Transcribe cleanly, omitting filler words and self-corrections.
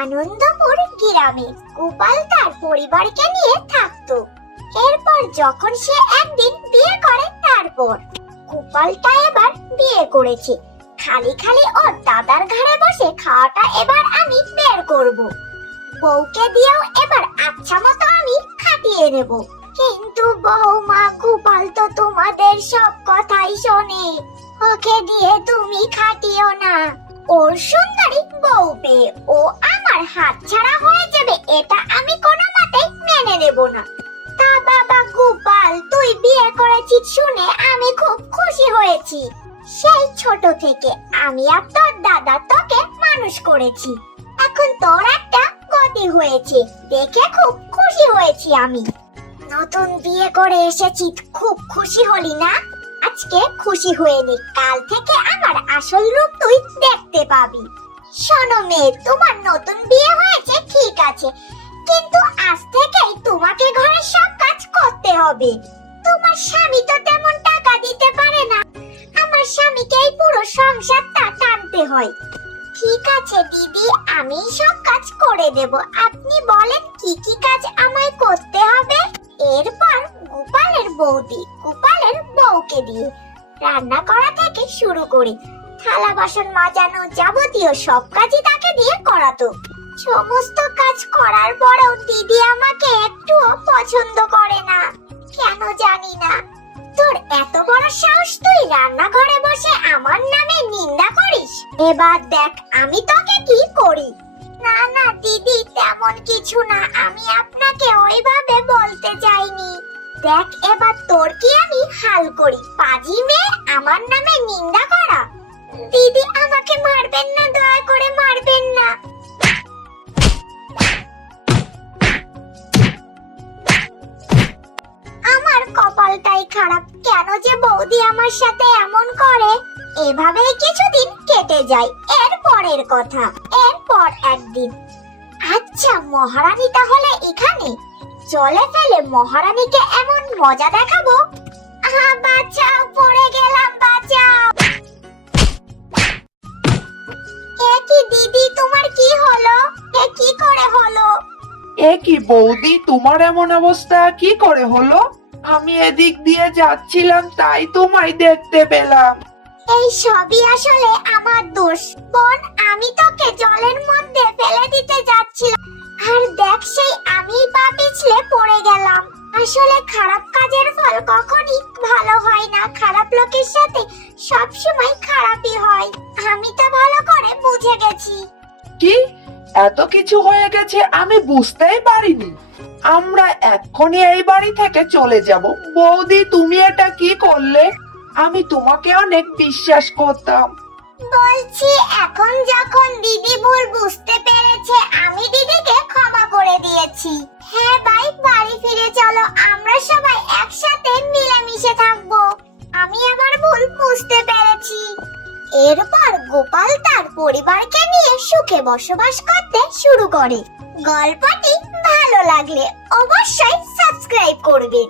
আনন্দপুর গ্রামে গোপাল তার পরিবারকে নিয়ে থাকতো। এরপর যখন সে একদিন বিয়ে করে, তারপর গোপালটা এবার বিয়ে করেছে। খালি খালি ওর দাদার ঘাড়ে বসে খাওয়াটা এবার আমি বের করব। বউকে দিয়েও এবার আচ্ছা মতো আমি খাটিয়ে নেব। কিন্তু বৌমা, গোপাল তো তোমাদের সব কথাই শোনে, ওকে দিয়ে তুমি খাটিও না। ওর সুন্দরী বউ পেয়ে ও আমার হাতছাড়া হয়ে যাবে, এটা আমি কোনো মতেই মেনে নেব না। তা বাবা গোপাল, তুই বিয়ে করেছিস শুনে আমি খুব খুশি হয়েছি। সেই ছোট থেকে আমি আর তোর দাদা তোকে মানুষ করেছি, এখন তোর একটা গতি হয়েছে, দেখে খুব খুশি হয়েছি আমি। নতুন বিয়ে করে এসেছি, খুব খুশি হলি না? আজকে খুশি হয়ে নে, কাল থেকে আমার আসল রূপ তুই দেখতে পাবি। শোনো মেয়ে, তোমার নতুন বিয়ে হয়েছে ঠিক আছে, কিন্তু আজ থেকেই তোমাকে ঘরের সব কাজ করতে হবে। তোমার স্বামী তো তেমন টাকা দিতে পারে না, আমার স্বামীকে এই পুরো সংসারটা টানতে হয়। ঠিক আছে দিদি, আমি সব কাজ করে দেব, আপনি বলেন কি কি কাজ আমায় করতে হবে। এরপর গোপালের বৌদি গোপালের বউকে দিয়ে রান্না করা থেকে শুরু করে থালা বাসন মাজানো যাবতীয় সব কাজই তাকে দিয়ে করাতো। সমস্ত কাজ করার পরেও দিদি আমাকে একটুও পছন্দ করে না, কেন জানি না। তোর এত বড় সাহস, তুই রান্নাঘরে বসে আমার নামে নিন্দা করিস? এবার দেখ আমি তোকে কি করি। না না দিদি, তেমন কিছু না, আমি আপনাকে ওইভাবে বলতে চাইনি। দেখ এবার তোর কি আমি হাল করি। পাজি মেয়ে, আমার নামে নিন্দা করা। দিদি আমাকে মারবেন না, দয়া করে মারবেন না। আমার কপালটাই খারাপ, কেন যে বৌদি আমার সাথে এমন করে। এভাবেই কিছুদিন কেটে যায়। এরপরের কথা, এরপর একদিন, আচ্ছা মহারানী তাহলে এখানে, চলে ফেলে মহারানীকে এমন মজা দেখাবো। বাঁচাও, পড়ে গেলাম, বাঁচাও। এ কি দিদি, তোমার কি হলো? এ কি করে হলো? এ কি বৌদি, তোমার এমন অবস্থা কি করে হলো? আমি এদিক দিয়ে যাচ্ছিলাম, তাই তোমায় দেখতে পেলাম। এই সবই আসলে আমার দোষ। বোন, আমি তোকে জলের মধ্যে ফেলে দিতে যাচ্ছিলাম, আর দেখ সেই আমি পা পিছলে পড়ে গেলাম। আসলে খারাপ কাজের ফল কখনই ভালো হয় না, খারাপ লোকের সাথে সব সময় খারাপই হয়। আমি তো ভালো করে বুঝে গেছি। কি এত কিছু হয়ে গেছে আমি বুঝতেই পারিনি। আমরা এক্ষুনি এই বাড়ি থেকে চলে যাব। বৌদি, তুমি এটা কি করলে? আমি তোমাকে অনেক বিশ্বাস করতাম। বলছি, এখন যখন দিদি ভুল বুঝতে পেরেছে, আমি দিদিকে ক্ষমা করে দিয়েছি। হ্যাঁ ভাই, বাড়ি ফিরে চলো, আমরা সবাই একসাথে মিলেমিশে থাকবো। আমি আমার ভুল বুঝতে পেরেছি। এরপর গোপাল তার পরিবারকে নিয়ে সুখে বসবাস করতে শুরু করে। গল্পটি ভালো লাগলে অবশ্যই সাবস্ক্রাইব করবেন।